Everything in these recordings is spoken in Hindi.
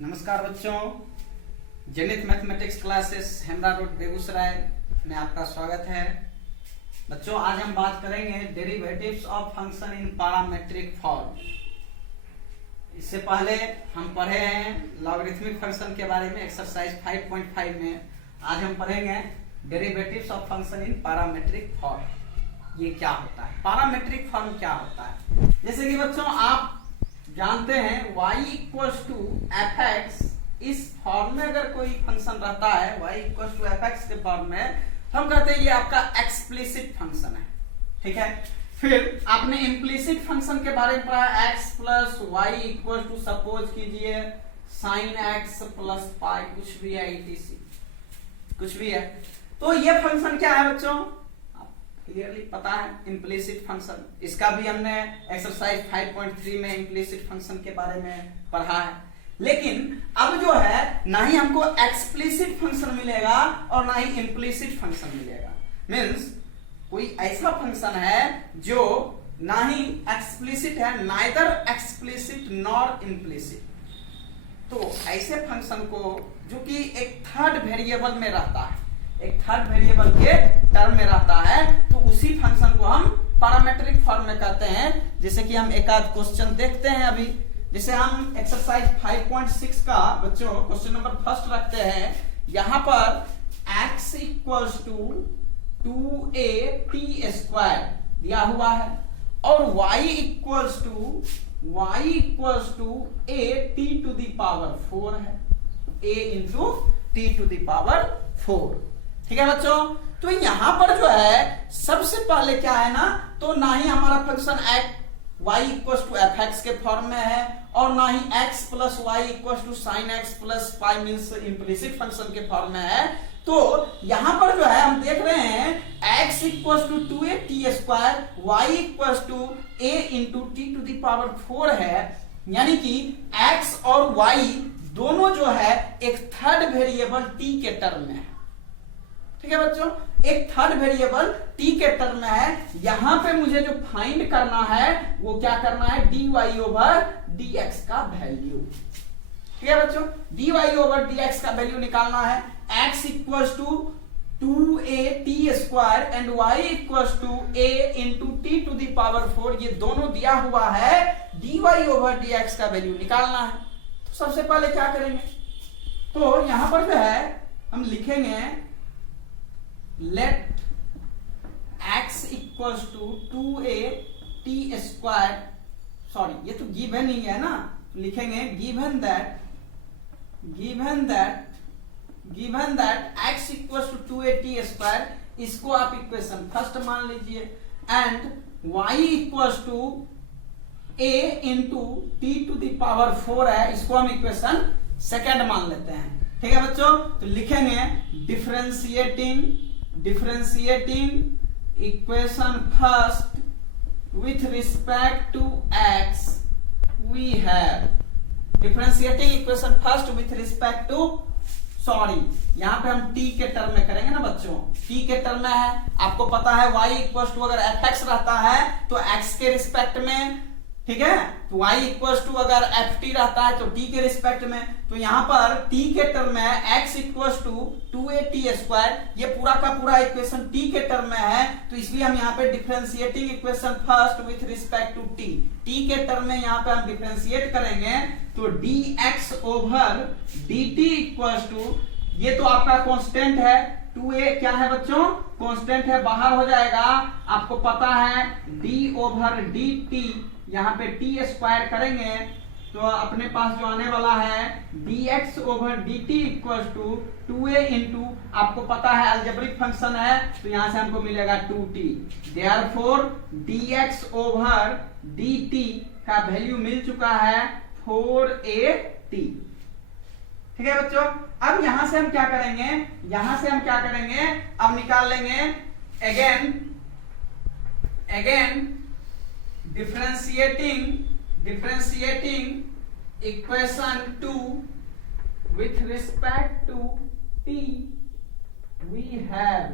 नमस्कार बच्चों, Zenith mathematics classes Hemra road Begusarai में आपका स्वागत है। बच्चों, आज हम बात करेंगे derivatives of function in parametric form. इससे पहले हम पढ़े हैं लॉगरिथमिक फंक्शन के बारे में एक्सरसाइज 5.5 में। आज हम पढ़ेंगे derivatives of function in parametric form. ये क्या होता है, पैरामीट्रिक फॉर्म क्या होता है? जैसे कि बच्चों आप जानते हैं y equals to F X, इस फॉर्म में अगर कोई फंक्शन रहता है y equals to F X के फॉर्म में, तो हम कहते हैं ये आपका एक्सप्लिसिट फंक्शन है। ठीक है। फिर आपने इम्प्लिसिट फंक्शन के बारे में पढ़ा, x plus Y equal to suppose कीजिए साइन एक्स प्लस पाई, कुछ भी है etc, कुछ भी है। तो ये फंक्शन क्या है बच्चों, क्लियरली पता है, इम्प्लिसिट फंक्शन। इसका भी हमने एक्सरसाइज 5.3 में इम्प्लिसिट फंक्शन के बारे में पढ़ा है। लेकिन अब जो है ना ही हमको एक्सप्लिसिट फंक्शन मिलेगा और ना ही इम्प्लिसिट फंक्शन मिलेगा। मींस कोई ऐसा फंक्शन है जो ना ही एक्सप्लिसिट है, नाइदर एक्सप्लिसिट नॉर इम्प्लिसिट। तो ऐसे फंक्शन को जो कि एक थर्ड वेरिएबल में रहता है, एक थर्ड वेरिएबल के टर्म में रहता है, तो उसी फंक्शन को हम पैरामीट्रिक फॉर्म में कहते हैं। जैसे कि हम एक आध क्वेश्चन देखते हैं अभी। जैसे हम एक्सरसाइज 5.6 का बच्चों क्वेश्चन नंबर फर्स्ट रखते हैं। यहां पर x इक्वल्स टू 2a_t² दिया हुआ है और y equals to a t⁴ है, a इंटू t⁴। ठीक है बच्चों। तो यहां पर जो है सबसे पहले क्या है ना, तो ना ही हमारा function y equals to F X के फॉर्म में है और ना ही x plus Y equals to sine X plus pi means implicit function के फॉर्म में है। तो यहां पर जो है हम देख रहे हैं x equals to 2a_t², y equals to a into t⁴ है, यानी कि x और y दोनों जो है एक थर्ड वेरिएबल t के टर्म में है। ठीक है बच्चों, एक थर्ड वेरिएबल t के टर्म में है। यहां पे मुझे जो फाइंड करना है वो क्या करना है, dy/dx का वैल्यू। ठीक है बच्चों, dy/dx का वैल्यू निकालना है। x equals to 2a_t² and y equals to a into t⁴, ये दोनों दिया हुआ है। dy/dx का वैल्यू निकालना है। तो सबसे पहले क्या करेंगे, तो यहां पर जो है हम लिखेंगे let x equals to 2a_t², sorry ये तो गिवन ही है ना, लिखेंगे given that x equals to 2a_t², इसको आप इक्वेशन फर्स्ट मान लीजिए, and y equals to a into t⁴ है, इसको हम इक्वेशन सेकेंड मान लेते हैं। ठीक है बच्चों, तो लिखेंगे differentiating equation first with respect to x, we have differentiating equation first with respect to, sorry यहां पे हम t के टर्म में करेंगे ना बच्चों, t के टर्म में है। आपको पता है y इक्वल्स टू अगर fx रहता है तो x के रिस्पेक्ट में, ठीक है, तो y इक्वल्स टू अगर ft रहता है तो t के रिस्पेक्ट में। तो यहां पर t के टर्म में x इक्वल्स टू 2a_t², ये पूरा का पूरा इक्वेशन t के टर्म में है, तो इसलिए हम यहाँ पे differentiating equation first with respect to t के टर्म में यहाँ पे हम डिफरेंशिएट करेंगे, तो dx/dt इक्वल्स टू, ये तो आपका कांस्टेंट है, 2a क्या है बच्चों, कांस्टेंट है, बाहर हो जाएगा। आपको पता है d/dt, यहाँ पे t² करेंगे तो अपने पास जो आने वाला है dx/dt equals to 2a into, आपको पता है अलजेब्रिक फंक्शन है तो यहां से हमको मिलेगा 2t। देयरफॉर dx/dt का वैल्यू मिल चुका है 4at। ठीक है बच्चों, अब यहां से हम क्या करेंगे, अब निकाल लेंगे again differentiating equation 2 with respect to t, we have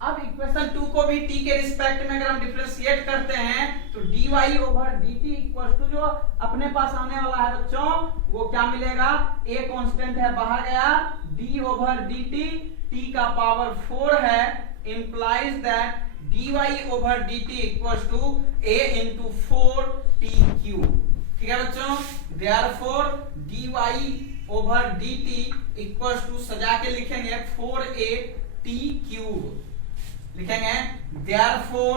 अब इक्वेशन 2 को भी t के रिस्पेक्ट में अगर हम डिफरेंशिएट करते हैं तो dy over dt equal to जो अपने पास आने वाला है बच्चों वो क्या मिलेगा, a कांस्टेंट है बाहर गया, d ओवर dt t का पावर 4 है, implies that dy over dt equal to a into 4t cube. ठीक है बच्चों, therefore dy over dt equal to सजा के लिखेंगे 4at क्यूब लिखेंगे, देयरफॉर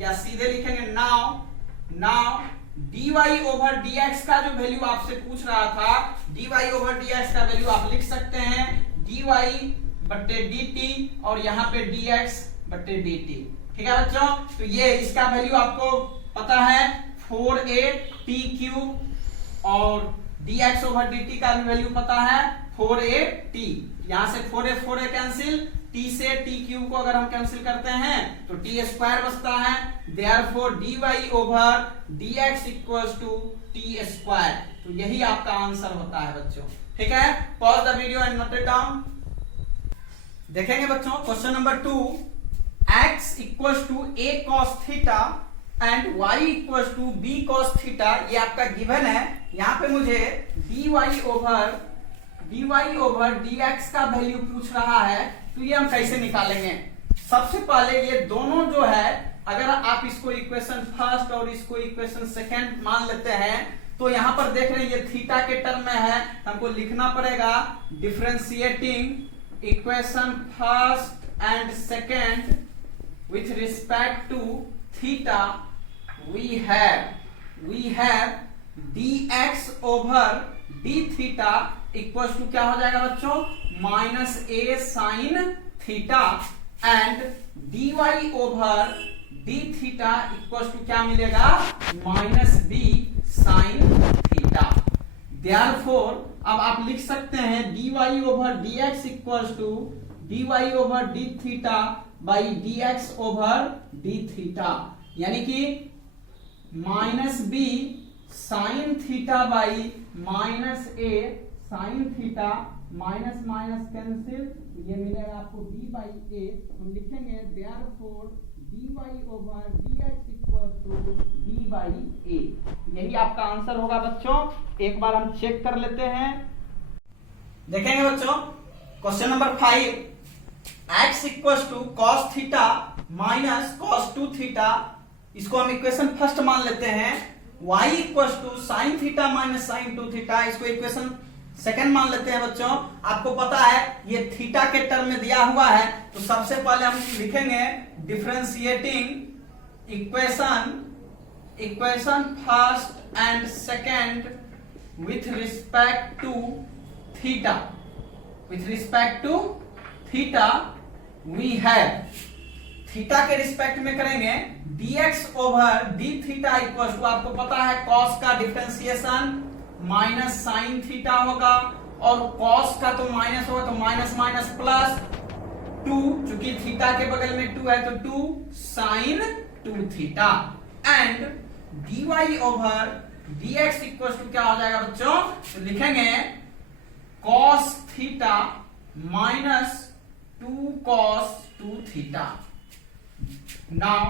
या सीधे लिखेंगे नाउ dy ओवर dx का जो वैल्यू आपसे पूछ रहा था, dy ओवर dx का वैल्यू आप लिख सकते हैं dy बट्टे dt और यहाँ पे dx बट्टे dt। ठीक है बच्चों, तो ये इसका वैल्यू आपको पता है 4at क्यूब और dx ओवर dt का भी वैल्यू पता है 4at। यहां से 4a कैंसिल, t से t क्यूब को अगर हम कैंसिल करते हैं तो t स्क्वायर बचता है, therefore dy over dx equals to t square. तो यही आपका आंसर होता है बच्चों। ठीक है, pause the video and note it down. देखेंगे बच्चों question number 2, x equals to a cos theta and y equals to b cos theta, ये आपका गिवन है। यहाँ पे मुझे dy ओवर dx का वैल्यू पूछ रहा है, तो ये हम कैसे निकालेंगे। सबसे पहले ये दोनों जो है अगर आप इसको इक्वेशन फर्स्ट और इसको इक्वेशन सेकंड मान लेते हैं तो यहां पर देख रहे हैं ये थीटा के टर्म में है, हमको लिखना पड़ेगा differentiating equation first and second with respect to theta we have dx over d theta equal to क्या हो जाएगा बच्चों, minus a sine theta and dy over d theta equal to क्या मिलेगा, minus b sine theta. Therefore अब आप लिख सकते हैं dy over dx equal to dy over d theta by dx over d theta, यानी कि minus b sine theta by minus a sine theta, minus minus cancel, ये मिलेगा आपको d बाई a। हम लिखेंगे therefore dy over dx equal to d by a। यही आपका आंसर होगा बच्चों। एक बार हम चेक कर लेते हैं। देखेंगे बच्चों question number 5, x equal to cos theta minus cos 2 theta, इसको हम इक्वेशन फर्स्ट मान लेते हैं। y equal to sine theta minus sine 2 theta, इसको इक्वेशन सेकंड मान लेते हैं बच्चों। आपको पता है ये थीटा के टर्म में दिया हुआ है, तो सबसे पहले हम लिखेंगे differentiating equation first and second with respect to theta we have, theta के रिस्पेक्ट में करेंगे dx over d theta equal to, आपको पता है cos का डिफरेंशिएशन माइनस साइन थीटा होगा और cos का तो माइनस होगा, तो माइनस माइनस प्लस 2, चूंकि थीटा के बगल में 2 है तो 2 sine 2 theta and dy over dx equal to क्या हो जाएगा बच्चों, तो लिखेंगे cos theta minus 2 cos 2 theta. Now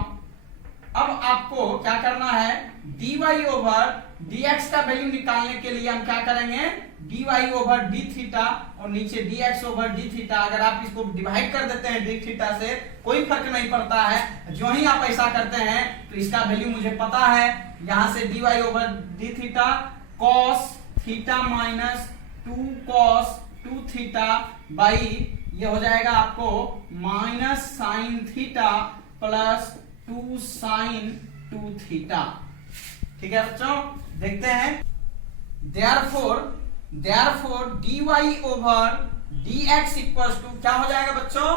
अब आपको क्या करना है, dy ओवर dx का वैल्यू निकालने के लिए हम क्या करेंगे, dy ओवर d थीटा और नीचे dx ओवर d थीटा, अगर आप इसको डिवाइड कर देते हैं d थीटा से कोई फर्क नहीं पड़ता है। जो ही आप ऐसा करते हैं तो इसका वैल्यू मुझे पता है, यहां से dy over d theta cos theta minus 2 cos 2 theta by ये हो जाएगा आपको minus sine theta plus 2 sine 2 theta. ठीक है बच्चों, देखते हैं। Therefore dy over dx equal to क्या हो जाएगा बच्चों,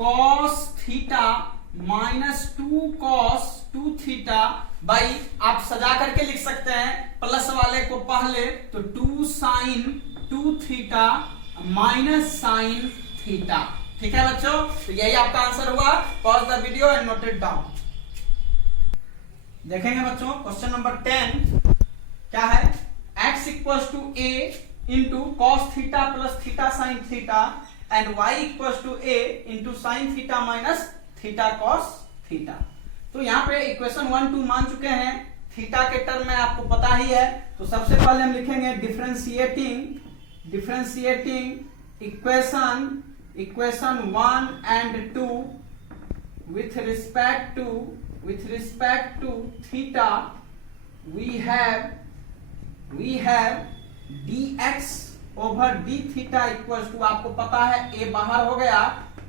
cos theta minus 2 cos 2 theta by, आप सजा करके लिख सकते हैं प्लस वाले को पहले, तो 2 sine 2 theta minus sine theta. ठीक है बच्चों, तो यही आपका आंसर हुआ। Pause the video and note it down. देखेंगे बच्चों क्वेश्चन नंबर 10 क्या है, x equal to a into cos theta plus theta sine theta and y equal to a into sine theta minus theta cos theta. तो यहाँ पे इक्वेशन 1 2 मान चुके हैं, थीटा के टर्म में आपको पता ही है। तो सबसे पहले हम लिखेंगे differentiating equation 1 and 2 with respect to theta we have dx over d theta equals to, आपको पता है a बाहर हो गया,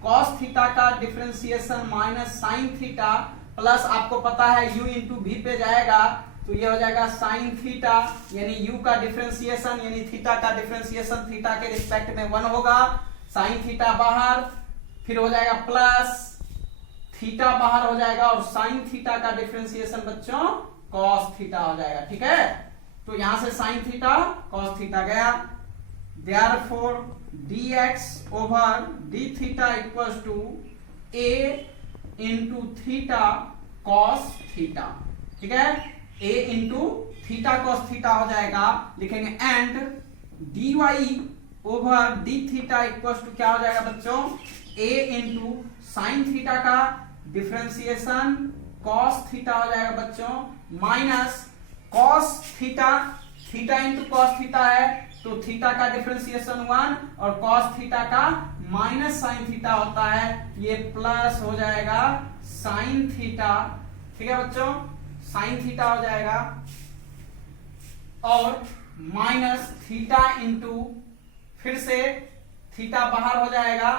cos थीटा का differentiation minus sine theta plus आपको पता है u इंटू v पे जाएगा, तो ये हो जाएगा साइन थीटा, यानी u का डिफरेंशिएशन यानी थीटा का डिफरेंशिएशन थीटा के रिस्पेक्ट में 1 होगा, साइन थीटा बाहर, फिर हो जाएगा प्लस थीटा बाहर हो जाएगा और साइन थीटा का डिफरेंशिएशन बच्चों कॉस थीटा हो जाएगा। ठीक है, तो यहां से साइन थीटा कॉस थीटा गया, therefore dx over d theta equals to a into theta cos theta. ठीक है, a into theta cos theta हो जाएगा, लिखेंगे and dy over d theta equals to क्या हो जाएगा बच्चों, a इंटू साइन थीटा का डिफरेंशिएशन कॉस थीटा हो जाएगा बच्चों, minus cos theta, theta into cos theta है तो थीटा का डिफरेंशिएशन 1 और कॉस थीटा का माइनस साइन थीटा होता है, ये प्लस हो जाएगा साइन थीटा। ठीक है बच्चों, साइन थीटा हो जाएगा और माइनस थीटा इंटू, फिर से थीटा बाहर हो जाएगा,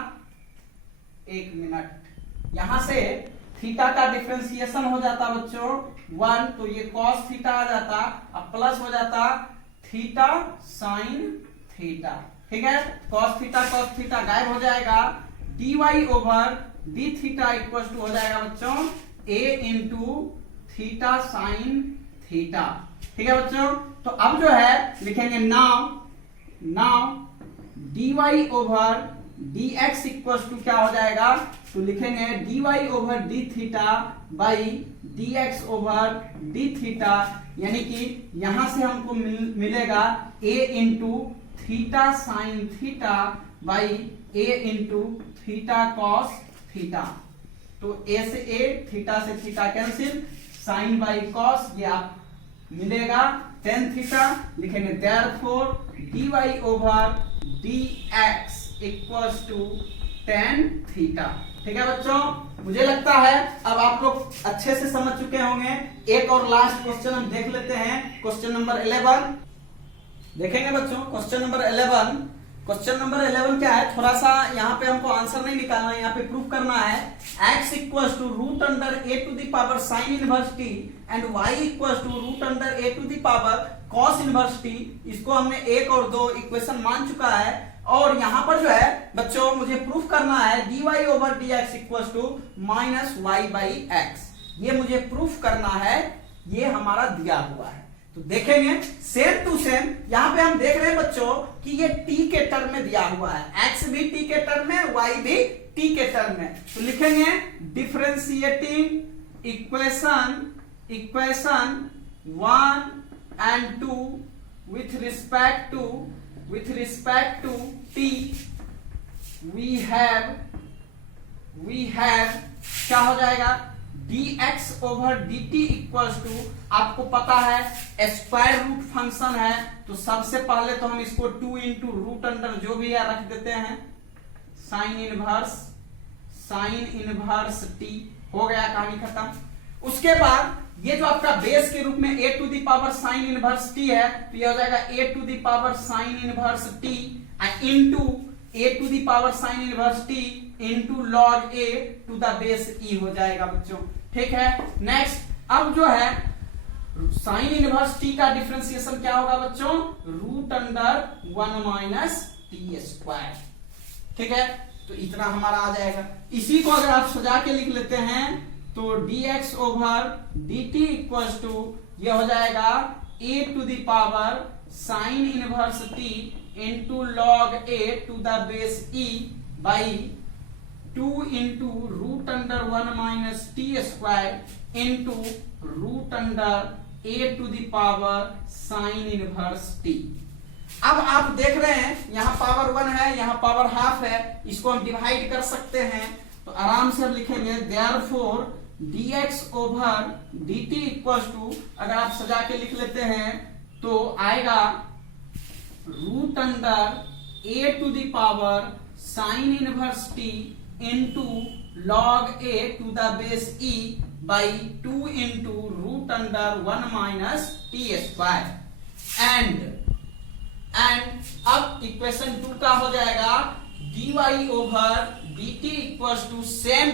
एक मिनट, यहां से थीटा का डिफरेंशिएशन हो जाता बच्चों 1, तो ये कॉस थीटा आ जाता, अब प्लस हो जाता थीटा साइन थीटा। ठीक है, कॉस थीटा गायब हो जाएगा, dy over d theta equal to हो जाएगा बच्चों a into theta sine theta. ठीक है बच्चों, तो अब जो है लिखेंगे now dy over dx equals to क्या हो जाएगा, तो लिखेंगे dy over d theta by dx over d theta, यानी कि यहां से हमको मिलेगा a into theta sine theta by a into theta cos theta. तो a से a, थीटा से theta cancel, sign by cos ये आप मिलेगा टेन थीटा, लिखेंगे therefore dy over dx equals to tan theta. ठीक है बच्चों, मुझे लगता है अब आप लोग अच्छे से समझ चुके होंगे। एक और लास्ट क्वेश्चन हम देख लेते हैं, क्वेश्चन नंबर 11 देखेंगे बच्चों। क्वेश्चन नंबर 11 क्या है, थोड़ा सा यहाँ पे हमको आंसर नहीं निकालना है, यहाँ पे प्रूफ करना है। x equals to root under a to the power sine inverse t and y equals to root under a to the power cos inverse t। इसको हमने 1 और 2 इक्वेशन मान चुका है, और यहां पर जो है बच्चों मुझे प्रूफ करना है dy over dx equals to minus y by x. ये मुझे प्रूफ करना है, ये हमारा दिया हुआ है। तो देखेंगे सेम टू सेम, यहां पे हम देख रहे हैं बच्चों कि ये t के टर्म में दिया हुआ है, x भी t के टर्म में, y भी t के टर्म में। तो लिखेंगे differentiating equation 1 and 2 with respect to t we have क्या हो जाएगा, dx over dt equals to, आपको पता है स्क्वायर रूट फंक्शन है, तो सबसे पहले तो हम इसको 2 इंटू रूट अंडर जो भी है रख देते हैं, साइन इनवर्स t हो गया, कहानी खत्म। उसके बाद ये जो आपका बेस के रूप में a to the power sine inverse t है, तो ये हो जाएगा a to the power sine inverse t into a to the power sine inverse t into log a to the base e हो जाएगा बच्चों। ठीक है, नेक्स्ट अब जो है साइन इनवर्स t का डिफरेंशिएशन क्या होगा बच्चों, root under 1 minus t square. ठीक है, तो इतना हमारा आ जाएगा। इसी को अगर आप सजा के लिख लेते हैं तो dx over dt equals to ये हो जाएगा a to the power sine inverse t into log a to the base e by 2 into root under 1 minus t square into root under a to the power sine inverse t। अब आप देख रहे हैं यहाँ पावर 1 है, यहाँ पावर हाफ है, इसको हम डिवाइड कर सकते हैं। तो आराम से अब लिखेंगे therefore dx over dt equals to, अगर आप सजा के लिख लेते हैं तो आएगा root under a to the power sine inverse t into log a to the base e by 2 into root under 1 minus t square. And अब इक्वेशन 2 का हो जाएगा dy over dt equals to same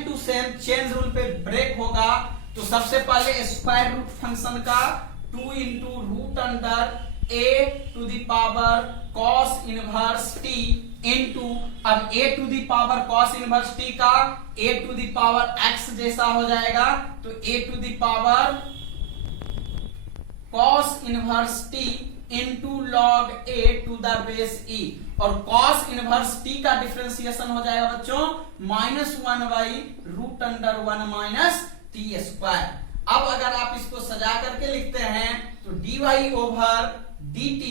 chain rule पे ब्रेक होगा। तो सबसे पहले स्क्वायर रूट फंक्शन का 2 into root under a to the power cos inverse t into, अब a to the power cos inverse t का a to the power x जैसा हो जाएगा, तो a to the power cos inverse t into log a to the base e, और cos इनवर्स t का डिफरेंशिएशन हो जाएगा बच्चों -1 by root under 1 minus t square. अब अगर आप इसको सजा करके लिखते हैं तो dy over dt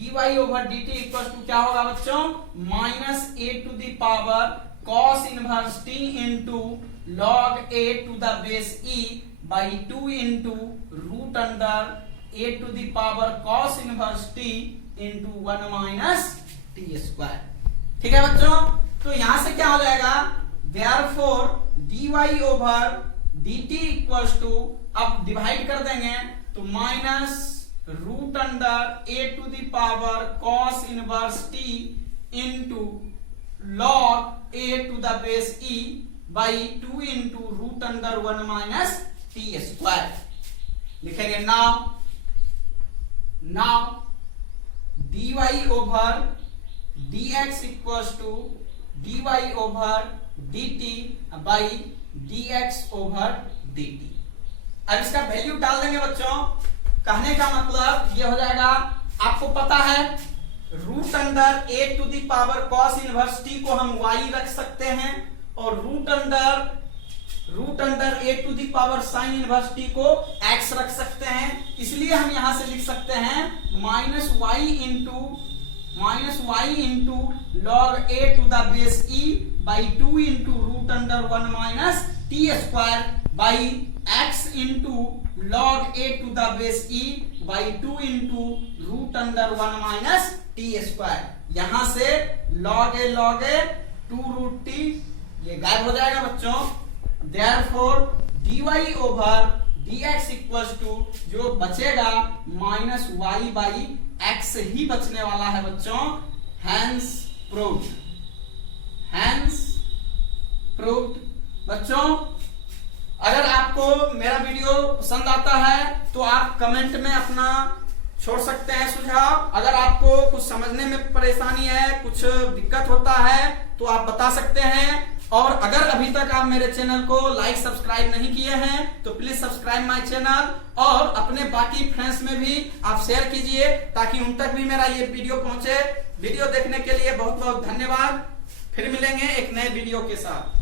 equal to क्या होगा बच्चों, minus a to the power cos inverse t into log a to the base e by 2 into root under a to the power cos inverse t into 1 minus t square. ठीक है बच्चों, तो यहां से क्या हो जाएगा, therefore dy over dt equals to, अब डिवाइड कर देंगे तो minus root under a to the power cos inverse t into log a to the base e by 2 into root under 1 minus t square. लिखेंगे now dy over dx equals to dy over dt by dx over dt। अब इसका वैल्यू डाल देंगे बच्चों। कहने का मतलब ये हो जाएगा, आपको पता है root under a to the power cos inverse t को हम y रख सकते हैं, और root under a to the power sine inverse t को x रख सकते हैं। इसलिए हम यहां से लिख सकते हैं minus y into log a to the base e by 2 into root under 1 minus t square by x into log a to the base e by 2 into root under 1 minus t square. यहां से log a 2 रूट t ये गायब हो जाएगा बच्चों। Therefore dy over dx equals to, जो बचेगा माइनस y बाई x ही बचने वाला है बच्चों। Hence proved. बच्चों अगर आपको मेरा वीडियो पसंद आता है तो आप कमेंट में अपना छोड़ सकते हैं सुझाव। अगर आपको कुछ समझने में परेशानी है, कुछ दिक्कत होता है तो आप बता सकते हैं। और अगर अभी तक आप मेरे चैनल को लाइक सब्सक्राइब नहीं किए हैं तो प्लीज सब्सक्राइब माय चैनल, और अपने बाकी फ्रेंड्स में भी आप शेयर कीजिए ताकि उन तक भी मेरा ये वीडियो पहुंचे। वीडियो देखने के लिए बहुत बहुत धन्यवाद। फिर मिलेंगे एक नए वीडियो के साथ।